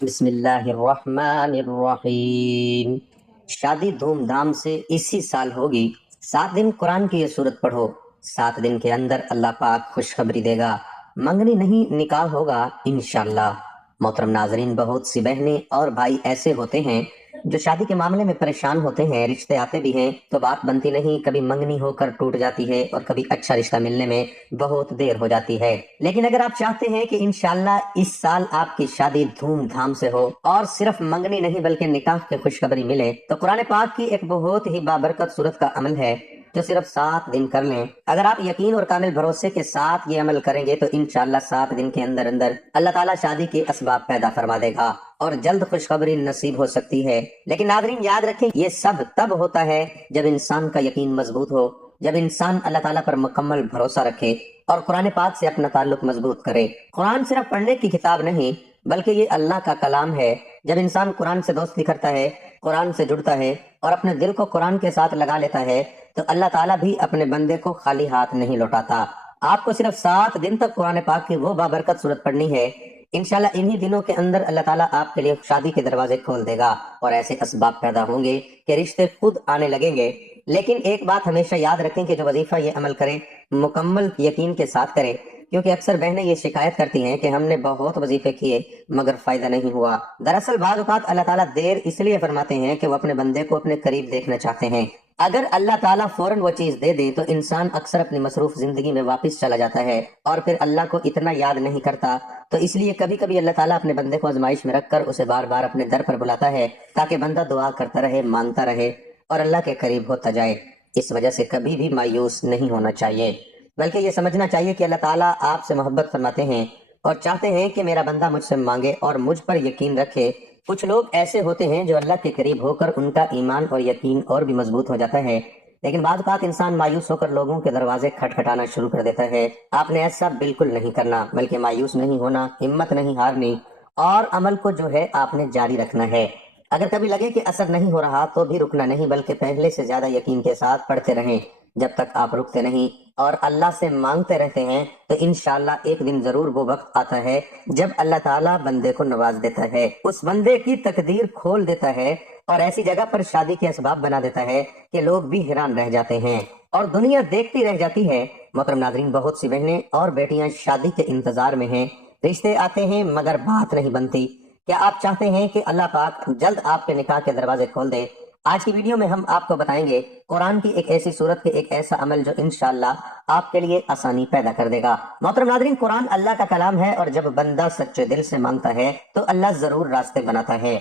بسم اللہ الرحمن الرحیم۔ شادی دھوم دھام سے اسی سال ہوگی۔ 7 دن قرآن کی یہ صورت پڑھو، 7 دن کے اندر اللہ پاک خوشخبری دے گا، منگنی نہیں نکاح ہوگا انشاءاللہ۔ محترم ناظرین، بہت سی بہنیں اور بھائی ایسے ہوتے ہیں جو شادی کے معاملے میں پریشان ہوتے ہیں، رشتے آتے بھی ہیں تو بات بنتی نہیں، کبھی منگنی ہو کر ٹوٹ جاتی ہے اور کبھی اچھا رشتہ ملنے میں بہت دیر ہو جاتی ہے۔ لیکن اگر آپ چاہتے ہیں کہ انشاءاللہ اس سال آپ کی شادی دھوم دھام سے ہو اور صرف منگنی نہیں بلکہ نکاح کی خوشخبری ملے، تو قرآن پاک کی ایک بہت ہی بابرکت صورت کا عمل ہے جو صرف 7 دن کر لیں۔ اگر آپ یقین اور کامل بھروسے کے ساتھ یہ عمل کریں گے تو انشاءاللہ 7 دن کے اندر اندر اللہ تعالیٰ شادی کے اسباب پیدا فرما دے گا اور جلد خوشخبری نصیب ہو سکتی ہے۔ لیکن ناظرین یاد رکھیں، یہ سب تب ہوتا ہے جب انسان کا یقین مضبوط ہو، جب انسان اللہ تعالیٰ پر مکمل بھروسہ رکھے اور قرآن پاک سے اپنا تعلق مضبوط کرے۔ قرآن صرف پڑھنے کی کتاب نہیں بلکہ یہ اللہ کا کلام ہے۔ جب انسان قرآن سے دوستی کرتا ہے، قرآن سے جڑتا ہے اور اپنے دل کو قرآن کے ساتھ لگا لیتا ہے تو اللہ تعالیٰ بھی اپنے بندے کو خالی ہاتھ نہیں لوٹاتا۔ آپ کو صرف 7 دن تک قرآن پاک کی وہ بابرکت صورت پڑھنی ہے، انشاءاللہ انہی دنوں کے اندر اللہ تعالیٰ آپ کے لیے شادی کے دروازے کھول دے گا اور ایسے اسباب پیدا ہوں گے کہ رشتے خود آنے لگیں گے۔ لیکن ایک بات ہمیشہ یاد رکھیں کہ جو وظیفہ یہ عمل کرے مکمل یقین کے ساتھ کرے، کیونکہ اکثر بہنیں یہ شکایت کرتی ہیں کہ ہم نے بہت وظیفے کیے مگر فائدہ نہیں ہوا۔ دراصل بعض اوقات اللہ تعالیٰ دیر اس لیے فرماتے ہیں کہ وہ اپنے بندے کو اپنے قریب دیکھنا چاہتے ہیں۔ اگر اللہ تعالیٰ فوراً وہ چیز دے دے تو انسان اکثر اپنی مصروف زندگی میں واپس چلا جاتا ہے اور پھر اللہ کو اتنا یاد نہیں کرتا۔ تو اس لیے کبھی کبھی اللہ تعالیٰ اپنے بندے کو آزمائش میں رکھ کر اسے بار بار اپنے در پر بلاتا ہے تاکہ بندہ دعا کرتا رہے، مانگتا رہے اور اللہ کے قریب ہوتا جائے۔ اس وجہ سے کبھی بھی مایوس نہیں ہونا چاہیے، بلکہ یہ سمجھنا چاہیے کہ اللہ تعالیٰ آپ سے محبت فرماتے ہیں اور چاہتے ہیں کہ میرا بندہ مجھ سے مانگے اور مجھ پر یقین رکھے۔ کچھ لوگ ایسے ہوتے ہیں جو اللہ کے قریب ہو کر ان کا ایمان اور یقین اور بھی مضبوط ہو جاتا ہے، لیکن بعض اوقات انسان مایوس ہو کر لوگوں کے دروازے کھٹکھٹانا شروع کر دیتا ہے۔ آپ نے ایسا بالکل نہیں کرنا، بلکہ مایوس نہیں ہونا، ہمت نہیں ہارنی اور عمل کو جو ہے آپ نے جاری رکھنا ہے۔ اگر کبھی لگے کہ اثر نہیں ہو رہا تو بھی رکنا نہیں، بلکہ پہلے سے زیادہ یقین کے ساتھ پڑھتے رہیں۔ جب تک آپ رکتے نہیں اور اللہ سے مانگتے رہتے ہیں تو انشاءاللہ ایک دن ضرور وہ وقت آتا ہے جب اللہ تعالیٰ بندے کو نواز دیتا ہے، اس بندے کی تقدیر کھول دیتا ہے اور ایسی جگہ پر شادی کے اسباب بنا دیتا ہے کہ لوگ بھی حیران رہ جاتے ہیں اور دنیا دیکھتی رہ جاتی ہے۔ محترم ناظرین، بہت سی بہنیں اور بیٹیاں شادی کے انتظار میں ہیں، رشتے آتے ہیں مگر بات نہیں بنتی۔ کیا آپ چاہتے ہیں کہ اللہ پاک جلد آپ کے نکاح کے دروازے کھول دے؟ آج کی ویڈیو میں ہم آپ کو بتائیں گے قرآن کی ایک ایسی صورت کے ایک ایسا عمل جو انشاءاللہ آپ کے لیے آسانی پیدا کر دے گا۔ محترم ناظرین، قرآن اللہ کا کلام ہے اور جب بندہ سچے دل سے مانگتا ہے تو اللہ ضرور راستے بناتا ہے۔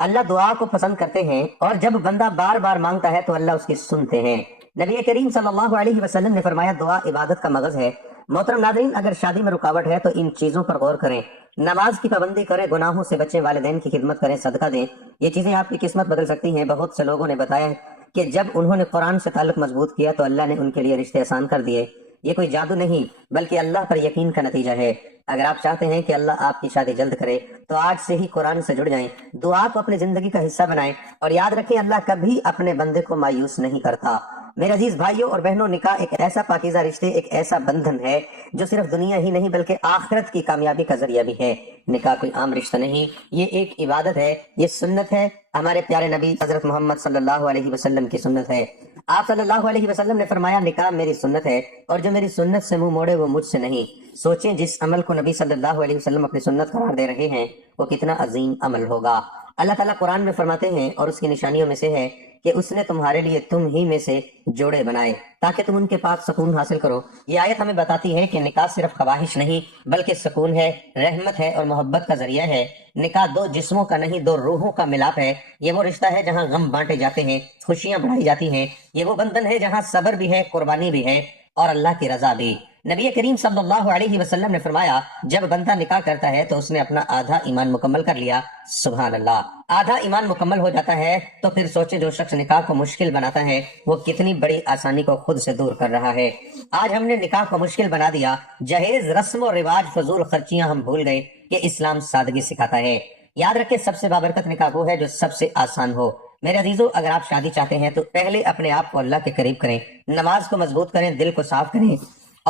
اللہ دعا کو پسند کرتے ہیں اور جب بندہ بار بار مانگتا ہے تو اللہ اس کی سنتے ہیں۔ نبی کریم صلی اللہ علیہ وسلم نے فرمایا دعا عبادت کا مغز ہے۔ محترم ناظرین، اگر شادی میں رکاوٹ ہے تو ان چیزوں پر غور کریں۔ نماز کی پابندی کریں، گناہوں سے بچیں، والدین کی خدمت کریں، صدقہ دیں۔ یہ چیزیں آپ کی قسمت بدل سکتی ہیں۔ بہت سے لوگوں نے بتایا کہ جب انہوں نے قرآن سے تعلق مضبوط کیا تو اللہ نے ان کے لیے رشتے آسان کر دیے۔ یہ کوئی جادو نہیں بلکہ اللہ پر یقین کا نتیجہ ہے۔ اگر آپ چاہتے ہیں کہ اللہ آپ کی شادی جلد کرے تو آج سے ہی قرآن سے جڑ جائیں، دعا کو اپنی زندگی کا حصہ بنائیں اور یاد رکھیں اللہ کبھی اپنے بندے کو مایوس نہیں کرتا۔ میرے عزیز بھائیوں اور بہنوں، نکاح ایک ایسا پاکیزہ رشتے، ایک ایسا بندھن ہے جو صرف دنیا ہی نہیں بلکہ آخرت کی کامیابی کا ذریعہ بھی ہے۔ نکاح کوئی عام رشتہ نہیں، یہ ایک عبادت ہے، یہ سنت ہے، ہمارے پیارے نبی حضرت محمد صلی اللہ علیہ وسلم کی سنت ہے۔ آپ صلی اللہ علیہ وسلم نے فرمایا نکاح میری سنت ہے اور جو میری سنت سے منہ موڑے وہ مجھ سے نہیں۔ سوچیں جس عمل کو نبی صلی اللہ علیہ وسلم اپنی سنت قرار دے رہے ہیں وہ کتنا عظیم عمل ہوگا۔ اللہ تعالیٰ قرآن میں فرماتے ہیں اور اس کی نشانیوں میں سے ہے کہ اس نے تمہارے لیے تم ہی میں سے جوڑے بنائے تاکہ تم ان کے پاس سکون حاصل کرو۔ یہ آیت ہمیں بتاتی ہے کہ نکاح صرف خواہش نہیں بلکہ سکون ہے، رحمت ہے اور محبت کا ذریعہ ہے۔ نکاح دو جسموں کا نہیں، دو روحوں کا ملاپ ہے۔ یہ وہ رشتہ ہے جہاں غم بانٹے جاتے ہیں، خوشیاں بڑھائی جاتی ہیں۔ یہ وہ بندھن ہے جہاں صبر بھی ہے، قربانی بھی ہے اور اللہ کی رضا بھی۔ نبی کریم صلی اللہ علیہ وسلم نے فرمایا جب بندہ نکاح کرتا ہے تو اس نے اپنا آدھا ایمان مکمل کر لیا۔ سبحان اللہ، آدھا ایمان مکمل ہو جاتا ہے تو پھر سوچے جو شخص نکاح کو مشکل بناتا ہے وہ کتنی بڑی آسانی کو خود سے دور کر رہا ہے۔ آج ہم نے نکاح کو مشکل بنا دیا، جہیز، رسم و رواج، فضول خرچیاں ہم بھول گئے کہ اسلام سادگی سکھاتا ہے۔ یاد رکھیں سب سے بابرکت نکاح وہ ہے جو سب سے آسان ہو۔ میرے عزیزو، اگر آپ شادی چاہتے ہیں تو پہلے اپنے آپ کو اللہ کے قریب کریں، نماز کو مضبوط کریں، دل کو صاف کریں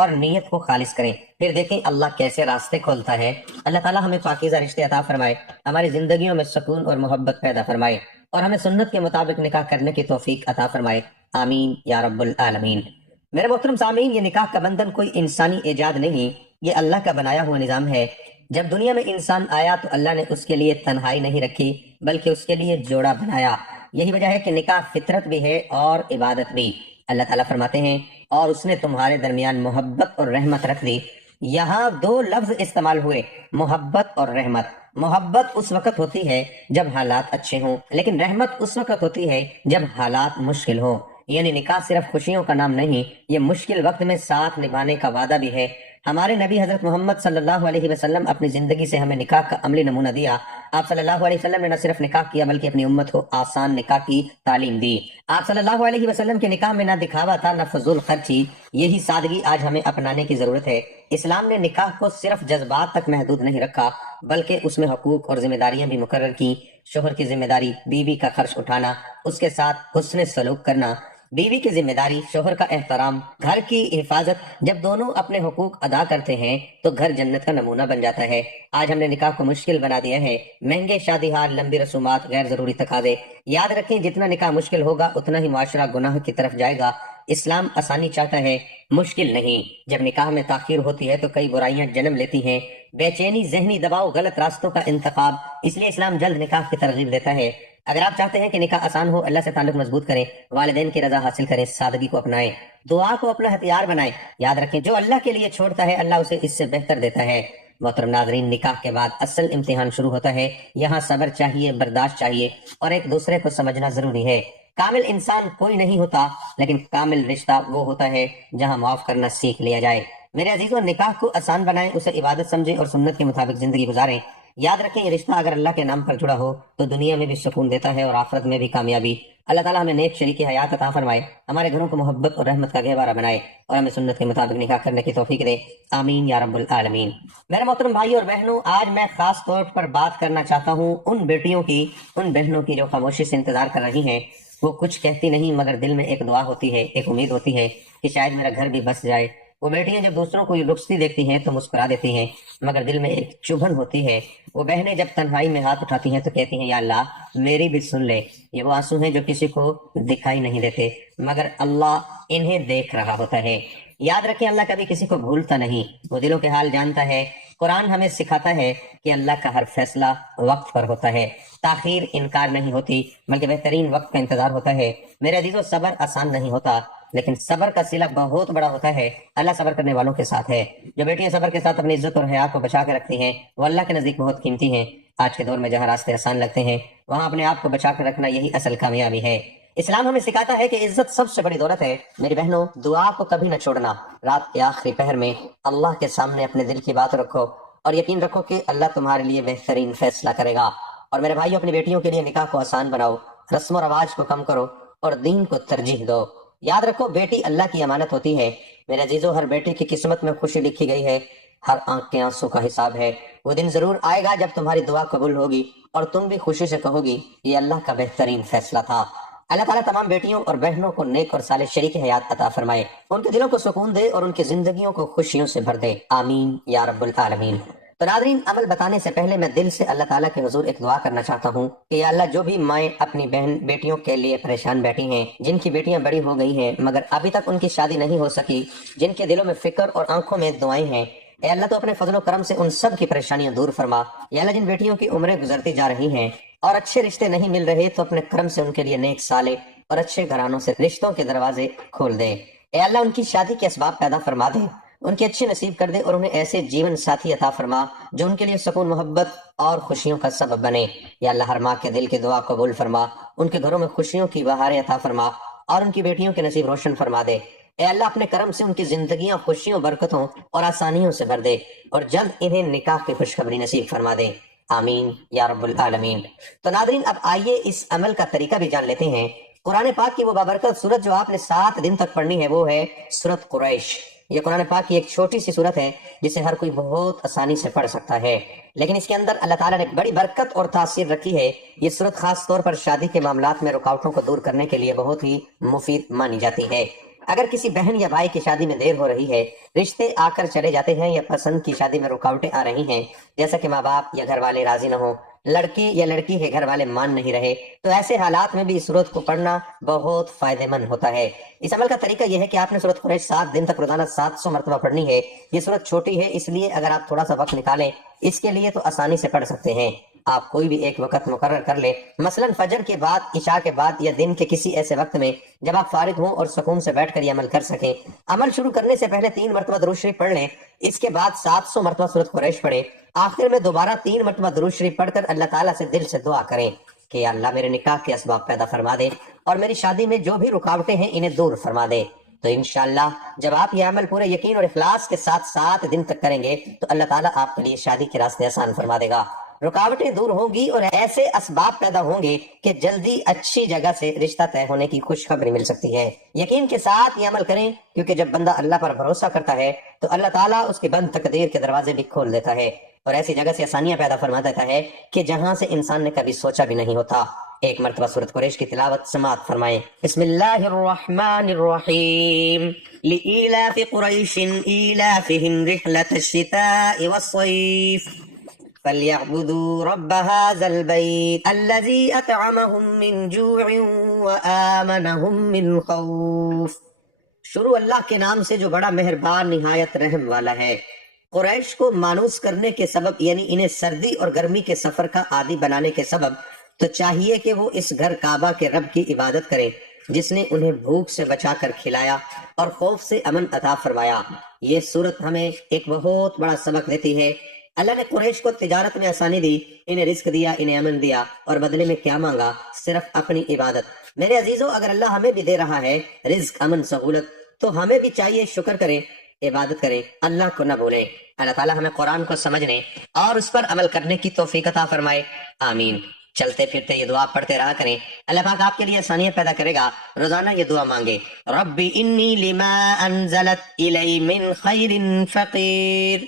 اور نیت کو خالص کریں، پھر دیکھیں اللہ کیسے راستے کھولتا ہے۔ اللہ تعالیٰ ہمیں پاکیزہ رشتے عطا فرمائے، ہماری زندگیوں میں سکون اور محبت پیدا فرمائے، اور ہمیں سنت کے مطابق نکاح کرنے کی توفیق عطا فرمائے، آمین یا رب العالمین۔ میرے محترم سامعین، یہ نکاح کا بندھن کوئی انسانی ایجاد نہیں، یہ اللہ کا بنایا ہوا نظام ہے۔ جب دنیا میں انسان آیا تو اللہ نے اس کے لیے تنہائی نہیں رکھی، بلکہ اس کے لیے جوڑا بنایا۔ یہی وجہ ہے کہ نکاح فطرت بھی ہے اور عبادت بھی۔ اللہ تعالیٰ فرماتے ہیں اور اس نے تمہارے درمیان محبت اور رحمت رکھ دی۔ یہاں دو لفظ استعمال ہوئے، محبت اور رحمت۔ محبت اس وقت ہوتی ہے جب حالات اچھے ہوں، لیکن رحمت اس وقت ہوتی ہے جب حالات مشکل ہوں۔ یعنی نکاح صرف خوشیوں کا نام نہیں، یہ مشکل وقت میں ساتھ نبھانے کا وعدہ بھی ہے۔ ہمارے نبی حضرت محمد صلی اللہ علیہ وسلم اپنی زندگی سے ہمیں نکاح کا عملی نمونہ دیا۔ آپ صلی اللہ علیہ وسلم نے نہ صرف نکاح کیا بلکہ اپنی امت کو آسان نکاح کی تعلیم دی۔ آپ صلی اللہ علیہ وسلم کے نکاح میں نہ دکھاوا تھا نہ فضول خرچی، یہی سادگی آج ہمیں اپنانے کی ضرورت ہے۔ اسلام نے نکاح کو صرف جذبات تک محدود نہیں رکھا، بلکہ اس میں حقوق اور ذمہ داریاں بھی مقرر کی۔ شوہر کی ذمہ داری بیوی کا خرچ اٹھانا، اس کے ساتھ حسن سلوک کرنا، بیوی کی ذمہ داری شوہر کا احترام، گھر کی حفاظت۔ جب دونوں اپنے حقوق ادا کرتے ہیں تو گھر جنت کا نمونہ بن جاتا ہے۔ آج ہم نے نکاح کو مشکل بنا دیا ہے، مہنگے شادی ہار، لمبی رسومات، غیر ضروری تقاضے۔ یاد رکھیں جتنا نکاح مشکل ہوگا اتنا ہی معاشرہ گناہ کی طرف جائے گا۔ اسلام آسانی چاہتا ہے، مشکل نہیں۔ جب نکاح میں تاخیر ہوتی ہے تو کئی برائیاں جنم لیتی ہیں، بے چینی، ذہنی دباؤ، غلط راستوں کا انتخاب۔ اس لیے اسلام جلد نکاح کی ترغیب دیتا ہے۔ اگر آپ چاہتے ہیں کہ نکاح آسان ہو، اللہ سے تعلق مضبوط کریں، والدین کی رضا حاصل کریں، سادگی کو اپنائیں، دعا کو اپنا ہتھیار بنائیں۔ یاد رکھیں جو اللہ کے لیے چھوڑتا ہے اللہ اسے اس سے بہتر دیتا ہے۔ محترم ناظرین، نکاح کے بعد اصل امتحان شروع ہوتا ہے۔ یہاں صبر چاہیے، برداشت چاہیے، اور ایک دوسرے کو سمجھنا ضروری ہے۔ کامل انسان کوئی نہیں ہوتا، لیکن کامل رشتہ وہ ہوتا ہے جہاں معاف کرنا سیکھ لیا جائے۔ میرے عزیزوں، نکاح کو آسان بنائیں، اسے عبادت سمجھیں اور سنت کے مطابق زندگی گزاریں۔ یاد رکھیں یہ رشتہ اگر اللہ کے نام پر جڑا ہو تو دنیا میں بھی سکون دیتا ہے اور آخرت میں بھی کامیابی۔ اللہ تعالیٰ ہمیں نیک شریک حیات عطا فرمائے، ہمارے گھروں کو محبت اور رحمت کا گہوارہ بنائے، اور ہمیں سنت کے مطابق نکاح کرنے کی توفیق دے، آمین یا رب العالمین۔ میرے محترم بھائی اور بہنوں، آج میں خاص طور پر بات کرنا چاہتا ہوں ان بیٹیوں کی، ان بہنوں کی جو خاموشی سے انتظار کر رہی ہیں۔ وہ کچھ کہتی نہیں مگر دل میں ایک دعا ہوتی ہے، ایک امید ہوتی ہے کہ شاید میرا گھر بھی بس جائے۔ وہ بیٹیاں جب دوسروں کو یہ رخصتی دیکھتی ہیں تو مسکرا دیتی ہیں، مگر دل میں ایک چبھن ہوتی ہے۔ وہ بہنیں جب تنہائی میں ہاتھ اٹھاتی ہیں تو کہتی ہیں، یا اللہ میری بھی سن لے۔ یہ وہ آنسو ہیں جو کسی کو دکھائی نہیں دیتے، مگر اللہ انہیں دیکھ رہا ہوتا ہے۔ یاد رکھیں اللہ کبھی کسی کو بھولتا نہیں، وہ دلوں کے حال جانتا ہے۔ قرآن ہمیں سکھاتا ہے کہ اللہ کا ہر فیصلہ وقت پر ہوتا ہے، تاخیر انکار نہیں ہوتی بلکہ بہترین وقت کا انتظار ہوتا ہے۔ میرے عزیزو، صبر آسان نہیں ہوتا، لیکن صبر کا صلہ بہت بڑا ہوتا ہے۔ اللہ صبر کرنے والوں کے ساتھ ہے۔ جو بیٹیاں صبر کے ساتھ اپنی عزت اور حیا کو بچا کے رکھتی ہیں وہ اللہ کے نزدیک بہت قیمتی ہیں۔ آج کے دور میں جہاں راستے آسان لگتے ہیں وہاں اپنے آپ کو بچا کر رکھنا یہی اصل کامیابی ہے۔ اسلام ہمیں سکھاتا ہے کہ عزت سب سے بڑی دولت ہے۔ میری بہنوں، دعا کو کبھی نہ چھوڑنا۔ رات کے آخری پہر میں اللہ کے سامنے اپنے دل کی بات رکھو اور یقین رکھو کہ اللہ تمہارے لیے بہترین فیصلہ کرے گا۔ اور میرے بھائیو، اپنی بیٹیوں کے لیے نکاح کو آسان بناؤ، رسم و رواج کو کم کرو اور دین کو ترجیح دو۔ یاد رکھو بیٹی اللہ کی امانت ہوتی ہے۔ میرے عزیزو، ہر بیٹی کی قسمت میں خوشی لکھی گئی ہے، ہر آنکھ کے آنسو کا حساب ہے۔ وہ دن ضرور آئے گا جب تمہاری دعا قبول ہوگی اور تم بھی خوشی سے کہو گی یہ اللہ کا بہترین فیصلہ تھا۔ اللہ تعالیٰ تمام بیٹیوں اور بہنوں کو نیک اور صالح شریک حیات عطا فرمائے، ان کے دلوں کو سکون دے اور ان کی زندگیوں کو خوشیوں سے بھر دے، آمین یا رب العالمین۔ تو ناظرین، عمل بتانے سے پہلے میں دل سے اللہ تعالیٰ کے حضور ایک دعا کرنا چاہتا ہوں کہ یا اللہ، جو بھی مائیں اپنی بہن بیٹیوں کے لیے پریشان بیٹھی ہیں، جن کی بیٹیاں بڑی ہو گئی ہیں مگر ابھی تک ان کی شادی نہیں ہو سکی، جن کے دلوں میں فکر اور آنکھوں میں دعائیں ہیں، اے اللہ تو اپنے فضل و کرم سے ان سب کی پریشانیاں دور فرما۔ یا اللہ، جن بیٹیوں کی عمریں گزرتی جا رہی ہیں اور اچھے رشتے نہیں مل رہے تو اپنے کرم سے ان کے لیے نیک صالح اور اچھے گھرانوں سے رشتوں کے دروازے کھول دے۔ اے اللہ، ان کی شادی کے اسباب پیدا فرما دے، ان کے اچھے نصیب کر دے اور انہیں ایسے جیون ساتھی عطا فرما جو ان کے لیے سکون، محبت اور خوشیوں کا سبب بنے۔ یا اللہ، ہر ماں کے دل کی دعا قبول فرما، ان کے گھروں میں خوشیوں کی بہاریں عطا فرما اور ان کی بیٹیوں کے نصیب روشن فرما دے۔ اے اللہ، اپنے کرم سے ان کی زندگیاں خوشیوں، برکتوں اور آسانیوں سے بھر دے اور جلد انہیں نکاح کی خوشخبری نصیب فرما دے، آمین یا رب العالمین۔ تو ناظرین، اب آئیے اس عمل کا طریقہ بھی جان لیتے ہیں۔ قرآن پاک کی وہ بابرکت سورت جو آپ نے 7 دن تک پڑھنی ہے وہ ہے سورت قریش۔ یہ قرآن پاک کی ایک چھوٹی سی سورت ہے جسے ہر کوئی بہت آسانی سے پڑھ سکتا ہے، لیکن اس کے اندر اللہ تعالیٰ نے ایک بڑی برکت اور تاثیر رکھی ہے۔ یہ سورت خاص طور پر شادی کے معاملات میں رکاوٹوں کو دور کرنے کے لیے بہت ہی مفید مانی جاتی ہے۔ اگر کسی بہن یا بھائی کی شادی میں دیر ہو رہی ہے، رشتے آ کر چلے جاتے ہیں یا پسند کی شادی میں رکاوٹیں آ رہی ہیں، جیسا کہ ماں باپ یا گھر والے راضی نہ ہو، لڑکی یا لڑکی کے گھر والے مان نہیں رہے، تو ایسے حالات میں بھی اس سورت کو پڑھنا بہت فائدہ مند ہوتا ہے۔ اس عمل کا طریقہ یہ ہے کہ آپ نے سورت قریش 7 دن تک روزانہ 700 مرتبہ پڑھنی ہے۔ یہ سورت چھوٹی ہے، اس لیے اگر آپ تھوڑا سا وقت نکالیں اس کے لیے تو آسانی سے پڑھ سکتے ہیں۔ آپ کوئی بھی ایک وقت مقرر کر لیں، مثلا فجر کے بعد، عشاء کے بعد، یا دن کے کسی ایسے وقت میں جب آپ فارغ ہوں اور سکون سے بیٹھ کر یہ عمل کر سکیں۔ عمل شروع کرنے سے پہلے 3 مرتبہ درود شریف پڑھ لیں، اس کے بعد 700 مرتبہ سورت قریش پڑھیں، آخر میں دوبارہ 3 مرتبہ درود شریف پڑھ کر اللہ تعالیٰ سے دل سے دعا کریں کہ یا اللہ میرے نکاح کے اسباب پیدا فرما دے اور میری شادی میں جو بھی رکاوٹیں ہیں انہیں دور فرما دے۔ تو انشاءاللہ جب آپ یہ عمل پورے یقین اور اخلاص کے ساتھ 7 دن تک کریں گے تو اللہ تعالیٰ آپ کے لیے شادی کے راستے آسان فرما دے گا، رکاوٹیں دور ہوں گی اور ایسے اسباب پیدا ہوں گے کہ جلدی اچھی جگہ سے رشتہ طے ہونے کی خوشخبری مل سکتی ہے۔ یقین کے ساتھ یہ عمل کریں، کیونکہ جب بندہ اللہ پر بھروسہ کرتا ہے تو اللہ تعالیٰ اس کی بند تقدیر کے دروازے بھی کھول دیتا ہے اور ایسی جگہ سے آسانیاں پیدا فرما دیتا ہے کہ جہاں سے انسان نے کبھی سوچا بھی نہیں ہوتا۔ ایک مرتبہ سورت قریش کی تلاوت سماعت فرمائیں۔ بسم اللہ الرحمن الرحیم، لإیلاف قریش ایلافہم رحلة الشتاء والصیف فَلْيَعْبُدُوا رَبَّ هَذَا الْبَيْتِ الَّذِي أَطْعَمَهُم مِّن جُوعٍ وَآمَنَهُم مِّن خَوْفٍ۔ شروع اللہ کے نام سے جو بڑا مہربان نہایت رحم والا ہے۔ قریش کو مانوس کرنے کے سبب، یعنی انہیں سردی اور گرمی کے سفر کا عادی بنانے کے سبب، تو چاہیے کہ وہ اس گھر کعبہ کے رب کی عبادت کریں جس نے انہیں بھوک سے بچا کر کھلایا اور خوف سے امن عطا فرمایا۔ یہ سورت ہمیں ایک بہت بڑا سبق دیتی ہے۔ اللہ نے قریش کو تجارت میں آسانی دی، انہیں رزق دیا، انہیں امن دیا، اور بدلے میں کیا مانگا؟ صرف اپنی عبادت۔ میرے عزیزو، اگر اللہ ہمیں بھی دے رہا ہے رزق، امن، سہولت، تو ہمیں بھی چاہیے شکر کریں، عبادت کریں، اللہ کو نہ بھولیں۔ اللہ تعالیٰ ہمیں قرآن کو سمجھنے اور اس پر عمل کرنے کی توفیق عطا فرمائے، آمین۔ چلتے پھرتے یہ دعا پڑھتے رہا کریں، اللہ پاک آپ کے لیے آسانیاں پیدا کرے گا۔ روزانہ یہ دعا مانگے، رب انی لما انزلت الی من خیر فقیر،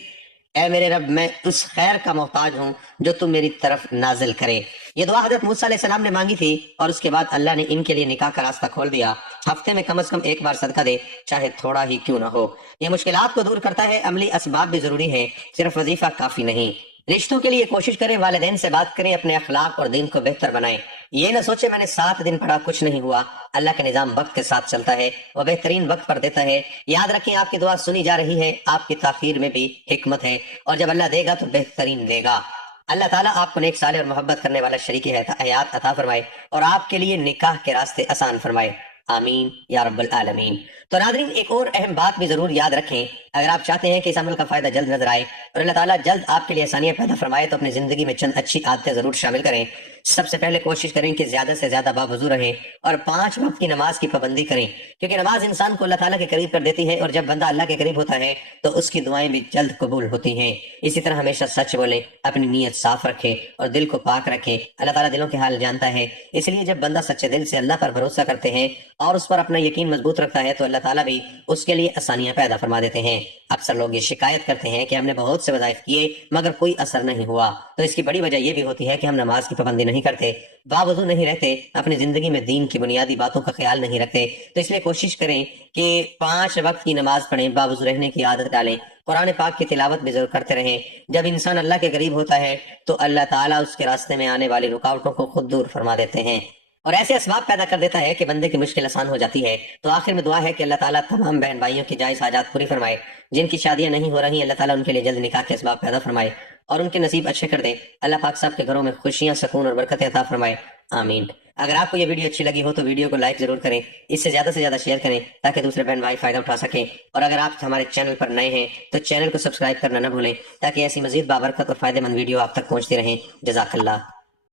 اے میرے رب میں اس خیر کا محتاج ہوں جو تم میری طرف نازل کرے۔ یہ دعا حضرت موسیٰ علیہ السلام نے مانگی تھی اور اس کے بعد اللہ نے ان کے لیے نکاح کا راستہ کھول دیا۔ ہفتے میں کم از کم ایک بار صدقہ دے، چاہے تھوڑا ہی کیوں نہ ہو۔ یہ مشکلات کو دور کرتا ہے، عملی اسباب بھی ضروری ہیں، صرف وظیفہ کافی نہیں۔ رشتوں کے لیے کوشش کریں، والدین سے بات کریں، اپنے اخلاق اور دین کو بہتر بنائیں۔ یہ نہ سوچے میں نے 7 دن پڑھا کچھ نہیں ہوا، اللہ کا نظام وقت کے ساتھ چلتا ہے، وہ بہترین وقت پر دیتا ہے۔ یاد رکھیں آپ کی دعا سنی جا رہی ہے، آپ کی تاخیر میں بھی حکمت ہے، اور جب اللہ دے گا تو بہترین دے گا۔ اللہ تعالیٰ آپ کو نیک صالح اور محبت کرنے والا شریک حیات عطا فرمائے اور آپ کے لیے نکاح کے راستے آسان فرمائے، آمین یا رب العالمین۔ تو ناظرین، ایک اور اہم بات بھی ضرور یاد رکھیں، اگر آپ چاہتے ہیں کہ اس عمل کا فائدہ جلد نظر آئے اور اللہ تعالیٰ جلد آپ کے لیے آسانیاں پیدا فرمائے، تو اپنی زندگی میں چند اچھی عادتیں ضرور شامل کریں۔ سب سے پہلے کوشش کریں کہ زیادہ سے زیادہ باوضو رہیں اور 5 وقت کی نماز کی پابندی کریں، کیونکہ نماز انسان کو اللہ تعالیٰ کے قریب کر دیتی ہے، اور جب بندہ اللہ کے قریب ہوتا ہے تو اس کی دعائیں بھی جلد قبول ہوتی ہیں۔ اسی طرح ہمیشہ سچ بولیں، اپنی نیت صاف رکھیں اور دل کو پاک رکھیں۔ اللہ تعالیٰ دلوں کے حال جانتا ہے، اس لیے جب بندہ سچے دل سے اللہ پر بھروسہ کرتے ہیں اور اس پر اپنا یقین مضبوط رکھتا ہے تو اللہ تعالیٰ بھی اس کے لیے آسانیاں پیدا فرما دیتے ہیں۔ اکثر لوگ یہ شکایت کرتے ہیں کہ ہم نے بہت سے وظائف کیے مگر کوئی اثر نہیں ہوا، تو اس کی بڑی وجہ یہ بھی ہوتی ہے کہ ہم نماز کی پابندی نہیں کرتے، باوضو نہیں رہتے، اپنی زندگی میں دین کی بنیادی باتوں کا خیال نہیں رکھتے۔ تو اس لیے کوشش کریں کہ 5 وقت کی نماز پڑھیں، باوضو رہنے کی عادت ڈالیں، قرآن پاک کی تلاوت بھی ضرور کرتے رہیں۔ جب انسان اللہ کے قریب ہوتا ہے تو اللہ تعالیٰ اس کے راستے میں آنے والی رکاوٹوں کو خود دور فرما دیتے ہیں اور ایسے اسباب پیدا کر دیتا ہے کہ بندے کی مشکل آسان ہو جاتی ہے۔ تو آخر میں دعا ہے کہ اللہ تعالیٰ تمام بہن بھائیوں کی جائز حاجات پوری فرمائے، جن کی شادیاں نہیں ہو رہی اللہ تعالیٰ ان کے لیے جلد نکاح کے اسباب پیدا فرمائے اور ان کے نصیب اچھے کر دے۔ اللہ پاک سب کے گھروں میں خوشیاں، سکون اور برکتیں عطا فرمائے، آمین۔ اگر آپ کو یہ ویڈیو اچھی لگی ہو تو ویڈیو کو لائک ضرور کریں، اس سے زیادہ شیئر کریں تاکہ دوسرے بہن بھائی فائدہ اٹھا سکیں، اور اگر آپ ہمارے چینل پر نئے ہیں تو چینل کو سبسکرائب کرنا نہ بھولیں تاکہ ایسی مزید بابرکت اور فائدہ مند ویڈیو آپ تک پہنچتی رہیں۔ جزاک اللہ۔